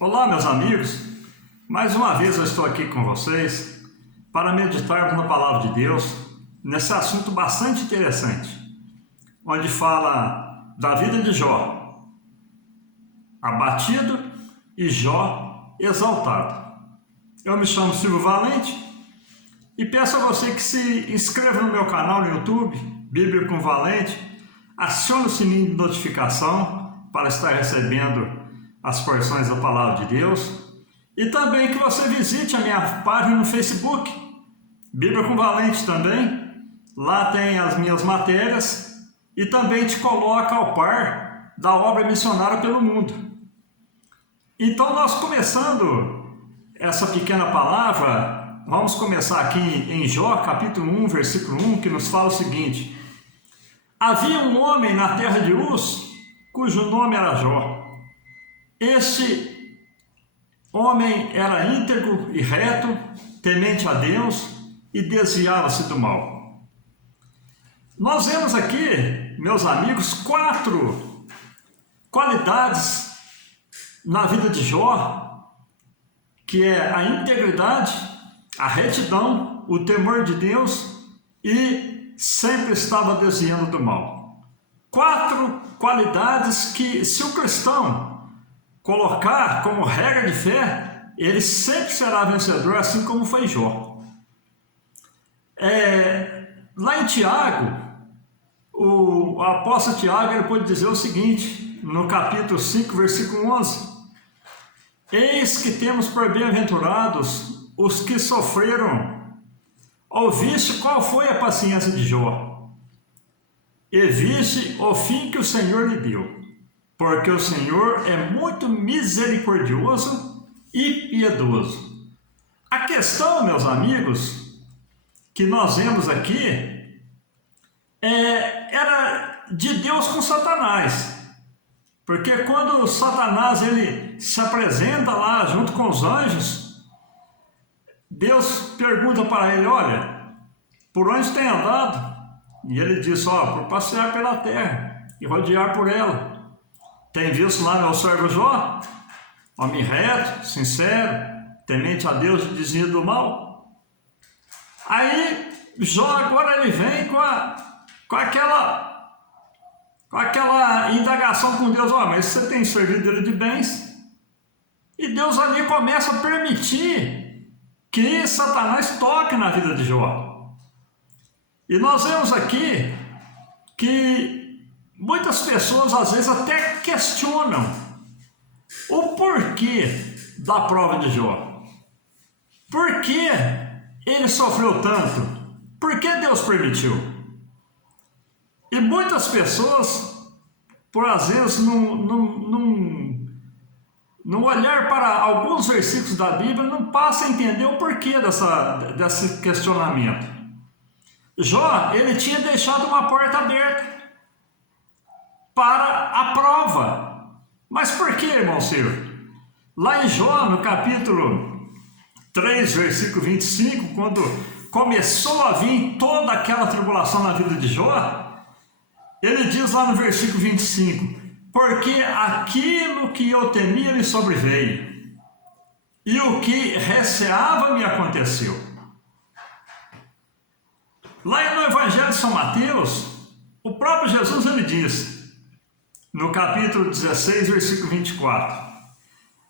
Olá, meus amigos. Mais uma vez eu estou aqui com vocês para meditarmos na Palavra de Deus nesse assunto bastante interessante, onde fala da vida de Jó, abatido e Jó exaltado. Eu me chamo Silvio Valente e peço a você que se inscreva no meu canal no YouTube, Bíblia com Valente, acione o sininho de notificação para estar recebendo as porções da Palavra de Deus, e também que você visite a minha página no Facebook, Bíblia com Valente também. Lá tem as minhas matérias e também te coloca ao par da obra missionária pelo mundo. Então, nós começando essa pequena palavra, vamos começar aqui em Jó, capítulo 1, versículo 1, que nos fala o seguinte: havia um homem na terra de Uz, cujo nome era Jó. Este homem era íntegro e reto, temente a Deus e desviava-se do mal. Nós vemos aqui, meus amigos, 4 qualidades na vida de Jó, que é a integridade, a retidão, o temor de Deus e sempre estava desviando do mal. 4 qualidades que, se o cristão colocar como regra de fé, ele sempre será vencedor, assim como foi Jó. Lá em Tiago, o apóstolo Tiago, ele pode dizer o seguinte, no capítulo 5, versículo 11: eis que temos por bem-aventurados os que sofreram. Ouviste qual foi a paciência de Jó, e viste o fim que o Senhor lhe deu. Porque o Senhor é muito misericordioso e piedoso. A questão, meus amigos, que nós vemos aqui, era de Deus com Satanás. Porque quando Satanás ele se apresenta lá junto com os anjos, Deus pergunta para ele: olha, por onde tem andado? E ele diz: por passear pela terra e rodear por ela. Tem visto lá meu servo Jó, homem reto, sincero, temente a Deus e desvia do mal? Aí Jó agora ele vem com aquela indagação com Deus: mas você tem servido ele de bens? E Deus ali começa a permitir que Satanás toque na vida de Jó. E nós vemos aqui que muitas pessoas às vezes até questionam o porquê da prova de Jó. Por que ele sofreu tanto? Por que Deus permitiu? E muitas pessoas, por às vezes, não olhar para alguns versículos da Bíblia, não passa a entender o porquê desse questionamento. Jó, ele tinha deixado uma porta aberta para a prova. Mas por que, irmão Silvio? Lá em Jó, no capítulo 3, versículo 25, quando começou a vir toda aquela tribulação na vida de Jó, ele diz lá no versículo 25: porque aquilo que eu temia me sobreveio, e o que receava me aconteceu. Lá no Evangelho de São Mateus, o próprio Jesus ele diz, no capítulo 16, versículo 24: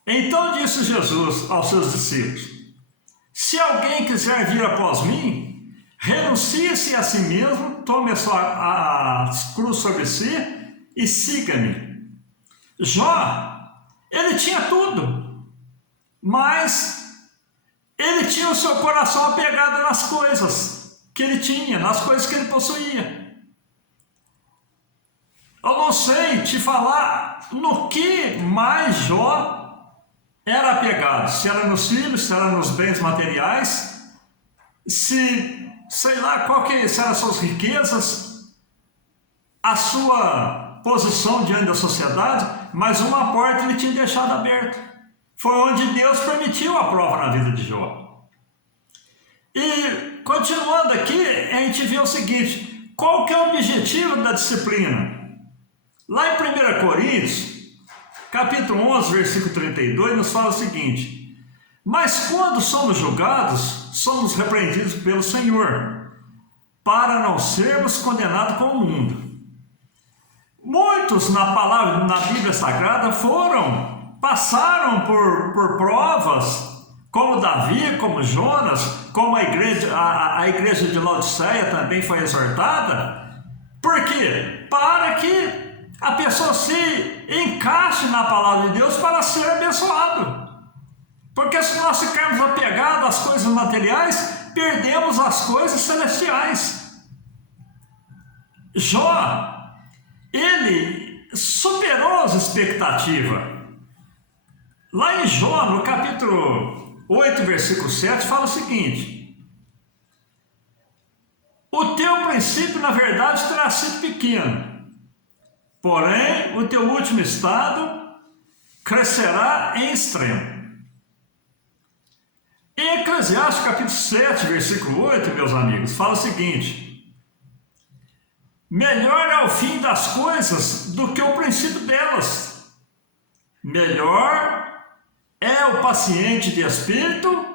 então disse Jesus aos seus discípulos: se alguém quiser vir após mim, renuncie-se a si mesmo, tome a cruz sobre si e siga-me. Jó, ele tinha tudo, mas ele tinha o seu coração apegado nas coisas que ele tinha, nas coisas que ele possuía. Eu não sei te falar no que mais Jó era apegado, se era nos filhos, se era nos bens materiais, se eram as suas riquezas, a sua posição diante da sociedade, mas uma porta ele tinha deixado aberta. Foi onde Deus permitiu a prova na vida de Jó. E continuando aqui, a gente vê o seguinte: qual que é o objetivo da disciplina? Lá em 1 Coríntios, capítulo 11, versículo 32, nos fala o seguinte: mas quando somos julgados, somos repreendidos pelo Senhor, para não sermos condenados com o mundo. Muitos na Bíblia Sagrada passaram por provas, como Davi, como Jonas, como a igreja de Laodiceia também foi exortada. Por quê? Para que a pessoa se encaixe na palavra de Deus para ser abençoado. Porque se nós ficarmos apegados às coisas materiais, perdemos as coisas celestiais. Jó, ele superou as expectativas. Lá em Jó, no capítulo 8, versículo 7, fala o seguinte: o teu princípio, na verdade, terá sido pequeno, porém, o teu último estado crescerá em extremo. Em Eclesiastes, capítulo 7, versículo 8, meus amigos, fala o seguinte: melhor é o fim das coisas do que o princípio delas. Melhor é o paciente de espírito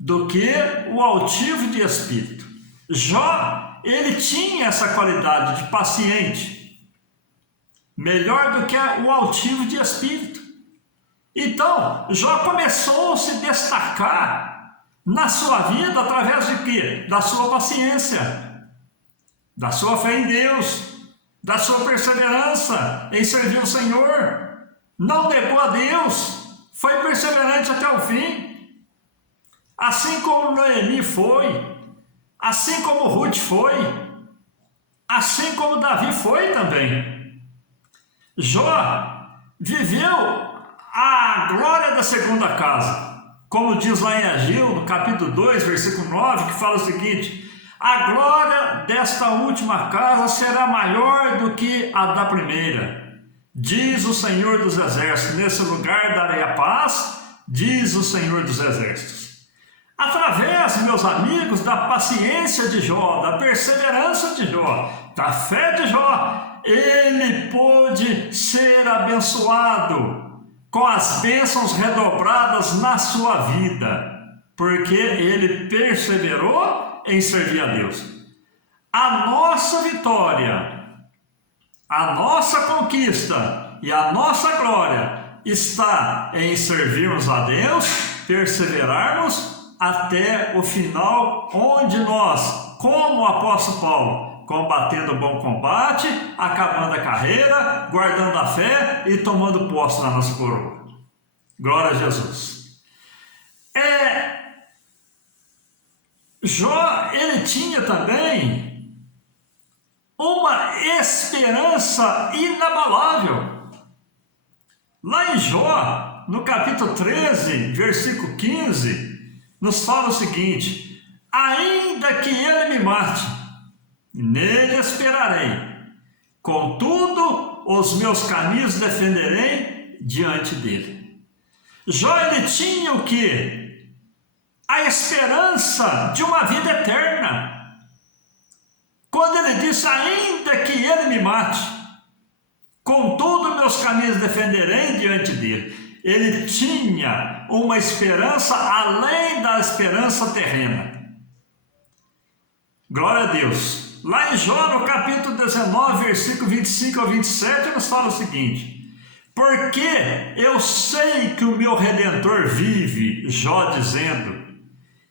do que o altivo de espírito. Jó, ele tinha essa qualidade de paciente, melhor do que o altivo de espírito. Então, Jó começou a se destacar na sua vida através de quê? Da sua paciência, da sua fé em Deus, da sua perseverança em servir o Senhor. Não negou a Deus, foi perseverante até o fim. Assim como Noemi foi, assim como Ruth foi, assim como Davi foi também. Jó viveu a glória da segunda casa, como diz lá em Ageu, no capítulo 2, versículo 9, que fala o seguinte: a glória desta última casa será maior do que a da primeira, diz o Senhor dos Exércitos. Nesse lugar darei a paz, diz o Senhor dos Exércitos. Através, meus amigos, da paciência de Jó, da perseverança de Jó, da fé de Jó, ele pôde ser abençoado com as bênçãos redobradas na sua vida, porque ele perseverou em servir a Deus. A nossa vitória, a nossa conquista e a nossa glória está em servirmos a Deus, perseverarmos até o final, onde nós, como o apóstolo Paulo, combatendo o bom combate, acabando a carreira, guardando a fé e tomando posse na nossa coroa. Glória a Jesus. Jó, ele tinha também uma esperança inabalável. Lá em Jó, no capítulo 13, versículo 15, nos fala o seguinte: ainda que ele me mate, nele esperarei, contudo os meus caminhos defenderei diante dele. Jó, ele tinha o quê? A esperança de uma vida eterna. Quando ele disse: ainda que ele me mate, contudo meus caminhos defenderei diante dele. Ele tinha uma esperança além da esperança terrena. Glória a Deus. Lá em Jó, no capítulo 19, versículo 25 ao 27, nos fala o seguinte: porque eu sei que o meu Redentor vive, Jó dizendo,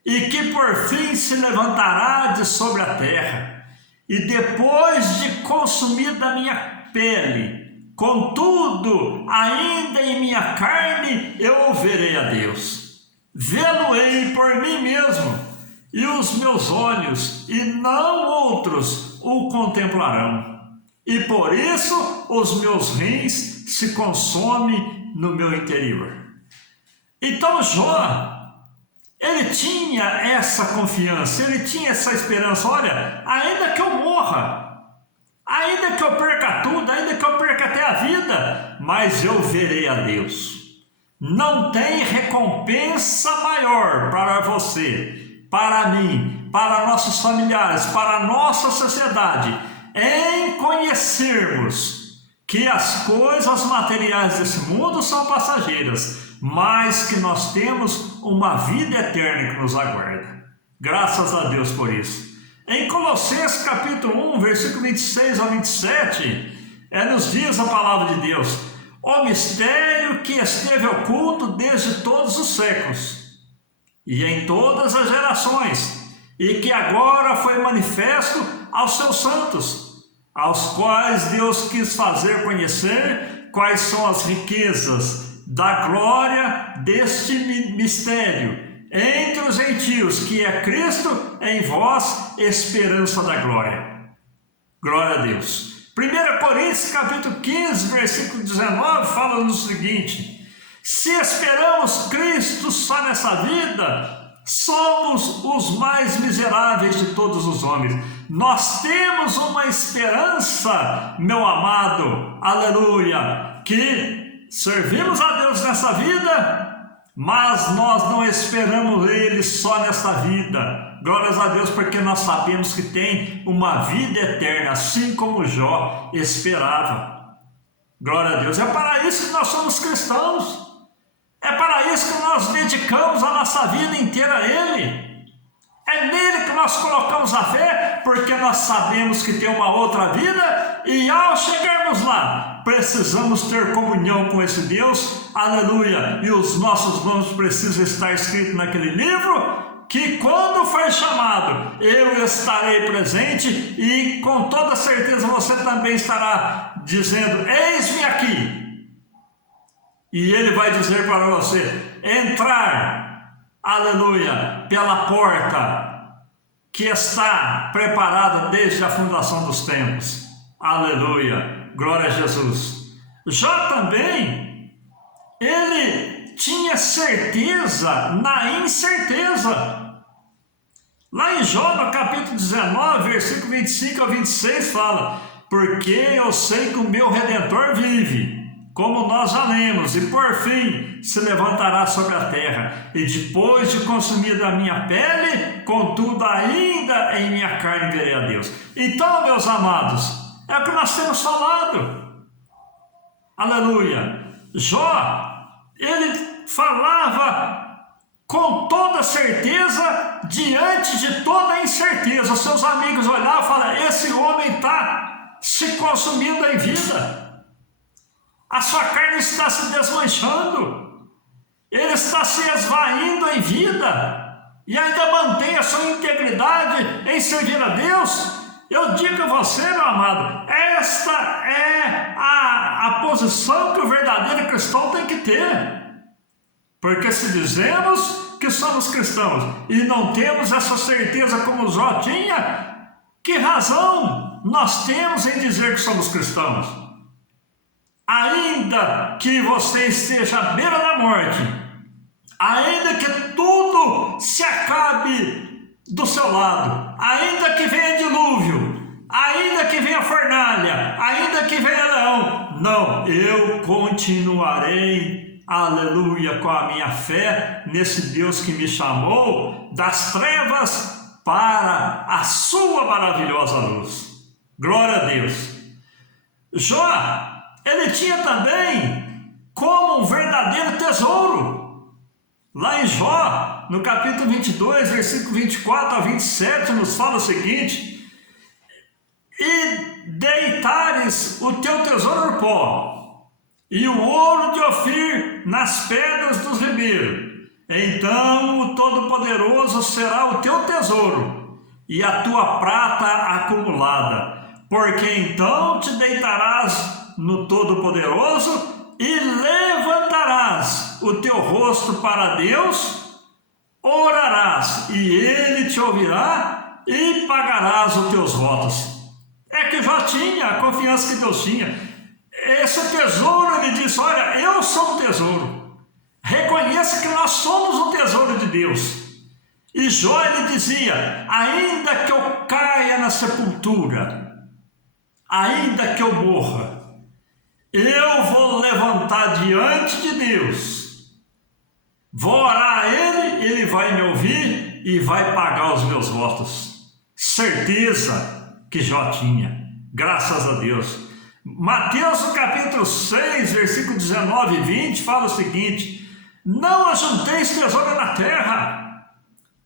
e que por fim se levantará de sobre a terra, e depois de consumida a minha pele, contudo, ainda em minha carne eu verei a Deus. Vê-lo-ei por mim mesmo, e os meus olhos, e não outros, o contemplarão. E por isso os meus rins se consomem no meu interior. Então Jó, ele tinha essa confiança, ele tinha essa esperança. Olha, ainda que eu morra, ainda que eu perca tudo, ainda que eu perca até a vida, mas eu verei a Deus. Não tem recompensa maior para você, para mim, para nossos familiares, para a nossa sociedade, em conhecermos que as coisas materiais desse mundo são passageiras, mas que nós temos uma vida eterna que nos aguarda. Graças a Deus por isso. Em Colossenses capítulo 1, versículo 26 ao 27, nos diz a palavra de Deus: o mistério que esteve oculto desde todos os séculos e em todas as gerações, e que agora foi manifesto aos seus santos, aos quais Deus quis fazer conhecer quais são as riquezas da glória deste mistério entre os gentios, que é Cristo em vós, esperança da glória. Glória a Deus. 1 Coríntios capítulo 15, versículo 19, fala no seguinte: se esperamos Cristo só nessa vida, somos os mais miseráveis de todos os homens. Nós temos uma esperança, meu amado, aleluia, que servimos a Deus nessa vida, mas nós não esperamos Ele só nesta vida. Glórias a Deus, porque nós sabemos que tem uma vida eterna, assim como Jó esperava. Glória a Deus. É para isso que nós somos cristãos. É para isso que nós dedicamos a nossa vida inteira a Ele. É nele que nós colocamos a fé, porque nós sabemos que tem uma outra vida, e ao chegarmos lá, precisamos ter comunhão com esse Deus, aleluia, e os nossos nomes precisam estar escritos naquele livro, que quando for chamado, eu estarei presente, e com toda certeza você também estará dizendo: eis-me aqui. E Ele vai dizer para você: entrar, aleluia, pela porta que está preparada desde a fundação dos tempos. Aleluia, glória a Jesus. Jó também, ele tinha certeza na incerteza. Lá em Jó, no capítulo 19, versículo 25 a 26, fala: porque eu sei que o meu Redentor vive, como nós já lemos, e por fim se levantará sobre a terra, e depois de consumida a minha pele, contudo ainda em minha carne verei a Deus. Então, meus amados, é o que nós temos falado. Aleluia. Jó, ele falava com toda certeza diante de toda a incerteza. Seus amigos olhavam e falavam: esse homem está se consumindo em vida. A sua carne está se desmanchando, ele está se esvaindo em vida, e ainda mantém a sua integridade em servir a Deus. Eu digo a você, meu amado, esta é a posição que o verdadeiro cristão tem que ter. Porque se dizemos que somos cristãos e não temos essa certeza como Jó tinha, que razão nós temos em dizer que somos cristãos? Ainda que você esteja à beira da morte, ainda que tudo se acabe do seu lado, ainda que venha dilúvio, ainda que venha fornalha, ainda que venha leão, não, eu continuarei, aleluia, com a minha fé nesse Deus que me chamou das trevas para a sua maravilhosa luz. Glória a Deus. Jó, ele tinha também como um verdadeiro tesouro. Lá em Jó, no capítulo 22, versículo 24 a 27, nos fala o seguinte: e deitares o teu tesouro no pó, e o ouro de Ofir nas pedras dos ribeiros, então o Todo-Poderoso será o teu tesouro, e a tua prata acumulada, porque então te deitarás no Todo-Poderoso e levantarás o teu rosto para Deus, orarás e Ele te ouvirá e pagarás os teus votos. É que já tinha a confiança que Deus tinha. Esse tesouro, ele disse: olha, eu sou um tesouro. Reconheça que nós somos um tesouro de Deus. E Jó, ele dizia: ainda que eu caia na sepultura, ainda que eu morra, eu vou levantar diante de Deus, vou orar a Ele, Ele vai me ouvir e vai pagar os meus votos. Certeza que Jó tinha, graças a Deus. Mateus, no capítulo 6, versículo 19 e 20, fala o seguinte: não ajunteis tesouro na terra,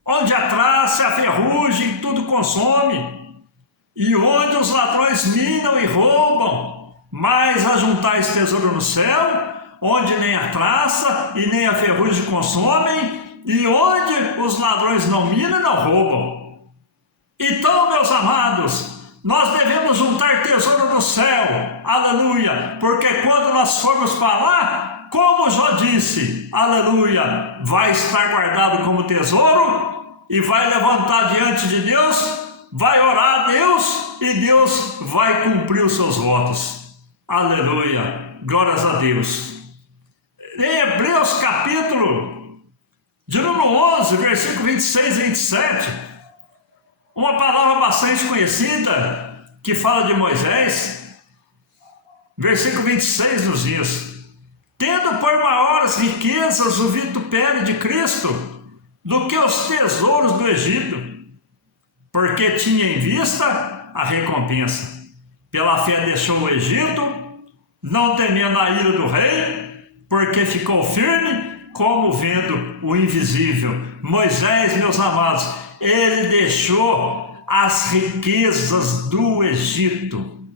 onde a traça e a ferrugem tudo consome, e onde os ladrões minam e roubam, mas ajuntais tesouro no céu, onde nem a traça e nem a ferrugem consomem, e onde os ladrões não minam e não roubam. Então, meus amados, nós devemos juntar tesouro no céu, aleluia, porque quando nós formos para lá, como já disse, aleluia, vai estar guardado como tesouro e vai levantar diante de Deus, vai orar a Deus e Deus vai cumprir os seus votos, aleluia, glórias a Deus. Em Hebreus capítulo de número 11, versículo 26 e 27, uma palavra bastante conhecida, que fala de Moisés, versículo 26 nos diz: tendo por maiores riquezas o vitupério de Cristo do que os tesouros do Egito, porque tinha em vista a recompensa. Pela fé deixou o Egito, não temendo a ira do rei, porque ficou firme como vendo o invisível. Moisés, meus amados, ele deixou as riquezas do Egito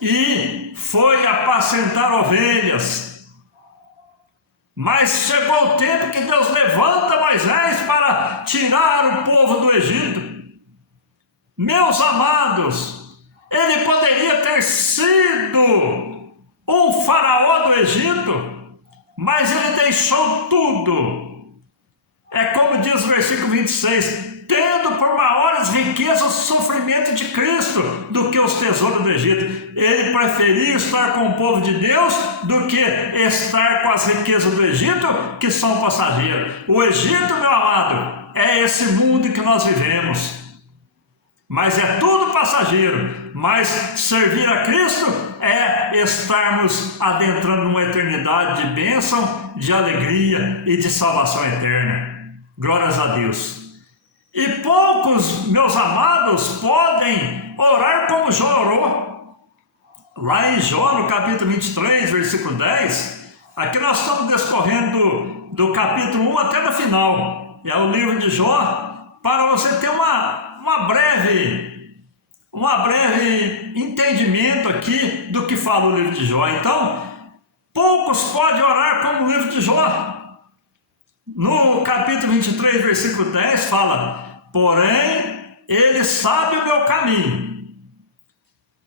e foi apacentar ovelhas. Mas chegou o tempo que Deus levanta Moisés para tirar o povo do Egito. Meus amados, ele poderia ter sido um faraó do Egito, mas ele deixou tudo. É como diz o versículo 26, tendo por maiores riquezas o sofrimento de Cristo do que os tesouros do Egito. Ele preferia estar com o povo de Deus do que estar com as riquezas do Egito, que são passageiras. O Egito, meu amado, é esse mundo que nós vivemos, mas é tudo passageiro. Mas servir a Cristo é estarmos adentrando numa eternidade de bênção, de alegria e de salvação eterna. Glórias a Deus. E poucos, meus amados, podem orar como Jó orou. Lá em Jó, no capítulo 23, versículo 10, aqui nós estamos discorrendo do capítulo 1 até no final. É o livro de Jó, para você ter uma breve entendimento aqui do que fala o livro de Jó. Então, poucos podem orar como o livro de Jó. No capítulo 23, versículo 10, fala: porém, ele sabe o meu caminho,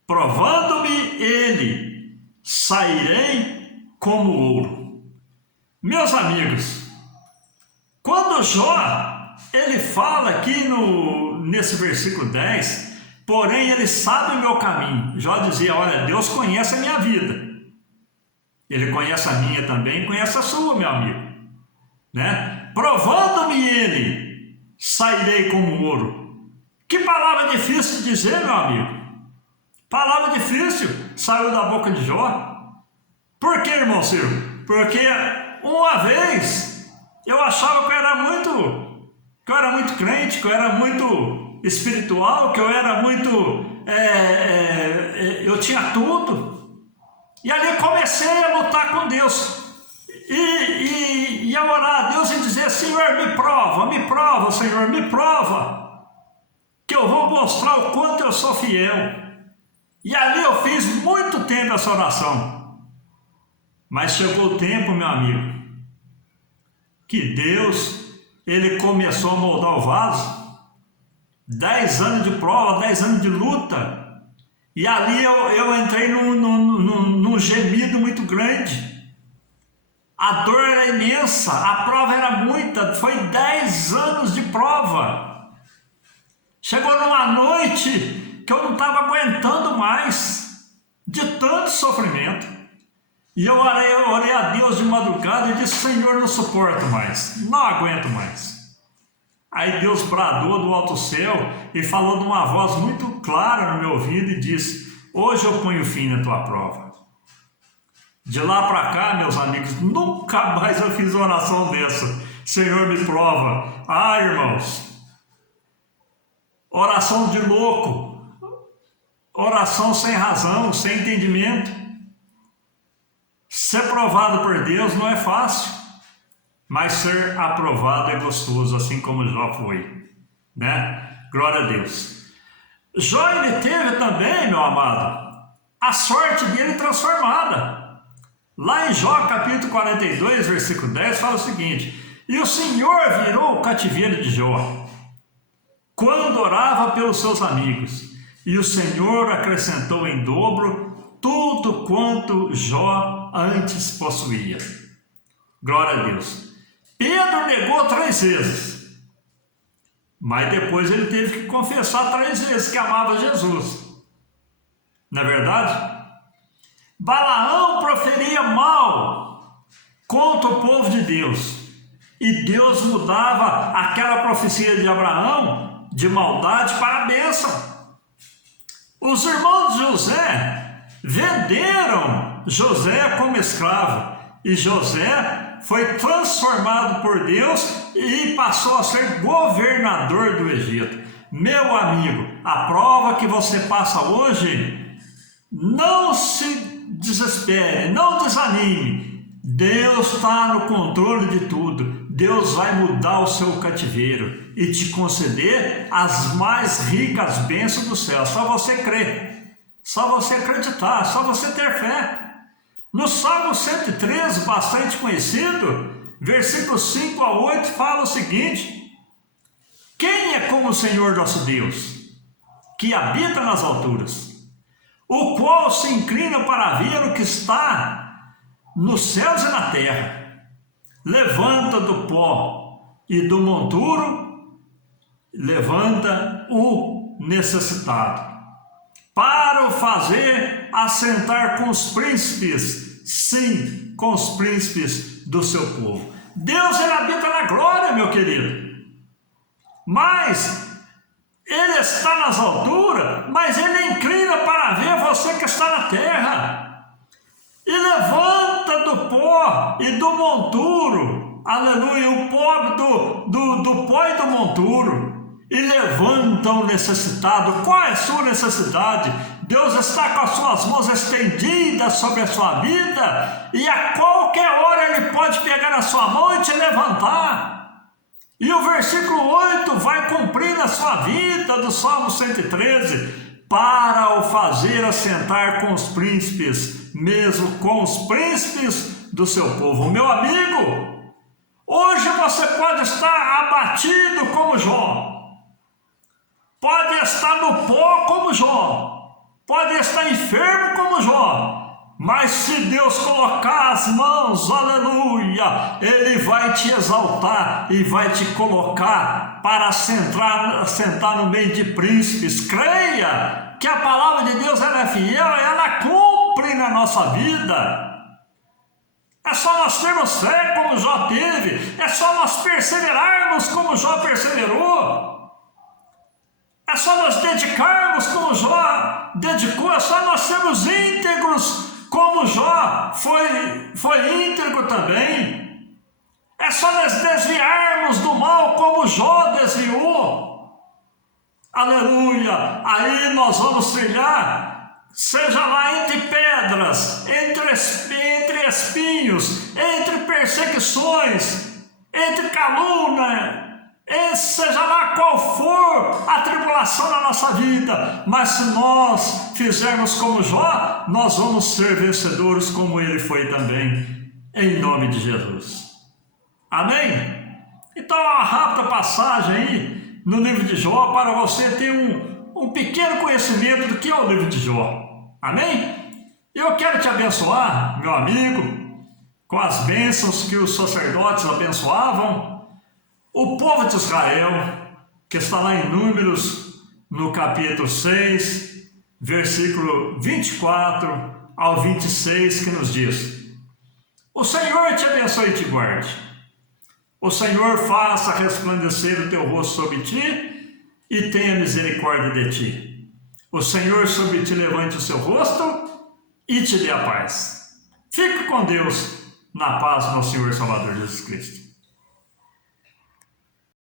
provando-me ele, sairei como ouro. Meus amigos, quando Jó, ele fala aqui nesse versículo 10, porém, ele sabe o meu caminho. Jó dizia: olha, Deus conhece a minha vida, ele conhece a minha também, conhece a sua, meu amigo. Né? Provando-me ele, sairei como ouro. Que palavra difícil de dizer, meu amigo. Palavra difícil saiu da boca de Jó. Por que, irmão Silvio? Porque uma vez eu achava que eu era muito crente, que eu era muito espiritual, que eu era muito eu tinha tudo. E ali eu comecei a lutar com Deus e a orar a Deus e dizer: Senhor, me prova, Senhor, me prova, que eu vou mostrar o quanto eu sou fiel. E ali eu fiz muito tempo essa oração. Mas chegou o tempo, meu amigo, que Deus, ele começou a moldar o vaso. 10 anos de prova, 10 anos de luta. E ali eu entrei num gemido muito grande. A dor era imensa, a prova era muita, foi 10 anos de prova. Chegou numa noite que eu não estava aguentando mais, de tanto sofrimento. E eu orei a Deus de madrugada e disse: Senhor, não suporto mais, não aguento mais. Aí Deus bradou do alto céu e falou de uma voz muito clara no meu ouvido e disse: hoje eu ponho fim na tua prova. De lá para cá, meus amigos, nunca mais eu fiz uma oração dessa. Senhor, me prova. Ah, irmãos, oração de louco. oração sem razão, sem entendimento. Ser provado por Deus não é fácil, mas ser aprovado é gostoso, assim como Jó foi, né? Glória a Deus. Jó, ele teve também, meu amado, a sorte dele transformada. Lá em Jó, capítulo 42, versículo 10, fala o seguinte: e o Senhor virou o cativeiro de Jó, quando orava pelos seus amigos, e o Senhor acrescentou em dobro tudo quanto Jó antes possuía. Glória a Deus. Pedro negou 3 vezes, mas depois ele teve que confessar 3 vezes que amava Jesus. Não é verdade? Balaão proferia mal contra o povo de Deus, e Deus mudava aquela profecia de Abraão de maldade para a bênção. Os irmãos de José venderam José como escravo, e José foi transformado por Deus e passou a ser governador do Egito. Meu amigo, a prova que você passa hoje, não se desespere, não desanime. Deus está no controle de tudo. Deus vai mudar o seu cativeiro e te conceder as mais ricas bênçãos do céu. Só você crer, só você acreditar, só você ter fé. No Salmo 113, bastante conhecido, versículos 5 a 8, fala o seguinte: quem é como o Senhor nosso Deus, que habita nas alturas, o qual se inclina para ver o que está nos céus e na terra, levanta do pó e do monturo, levanta o necessitado, para o fazer assentar com os príncipes, sim, com os príncipes do seu povo. Deus, ele habita na glória, meu querido, mas ele está nas alturas, mas ele inclina para ver você que está na terra, e levanta do pó e do monturo, aleluia, o pobre do pó e do monturo, e levanta o necessitado. Qual é a sua necessidade? Deus está com as suas mãos estendidas sobre a sua vida, e a qualquer hora ele pode pegar na sua mão e te levantar. E o versículo 8 vai cumprir na sua vida, do Salmo 113, para o fazer assentar com os príncipes, mesmo com os príncipes do seu povo. Meu amigo, hoje você pode estar abatido como Jó, pode estar no pó como Jó, pode estar enfermo como Jó, mas se Deus colocar as mãos, aleluia, ele vai te exaltar e vai te colocar para sentar no meio de príncipes. Creia que a palavra de Deus, ela é fiel, ela cumpre na nossa vida. É só nós termos fé como Jó teve, é só nós perseverarmos como Jó perseverou, é só nós dedicarmos como Jó dedicou, é só nós sermos íntegros como Jó foi íntegro também. É só nós desviarmos do mal como Jó desviou. Aleluia! Aí nós vamos trilhar, seja lá entre pedras, entre espinhos, entre perseguições, entre calúnia, seja lá qual for a tribulação da nossa vida, mas se nós fizermos como Jó, nós vamos ser vencedores como ele foi também, em nome de Jesus. Amém? Então, uma rápida passagem aí no livro de Jó, para você ter um pequeno conhecimento do que é o livro de Jó. Amém? Eu quero te abençoar, meu amigo, com as bênçãos que os sacerdotes abençoavam o povo de Israel, que está lá em Números, no capítulo 6, versículo 24 ao 26, que nos diz: o Senhor te abençoe e te guarde. O Senhor faça resplandecer o teu rosto sobre ti e tenha misericórdia de ti. O Senhor sobre ti levante o seu rosto e te dê a paz. Fique com Deus, na paz do nosso Senhor e Salvador Jesus Cristo.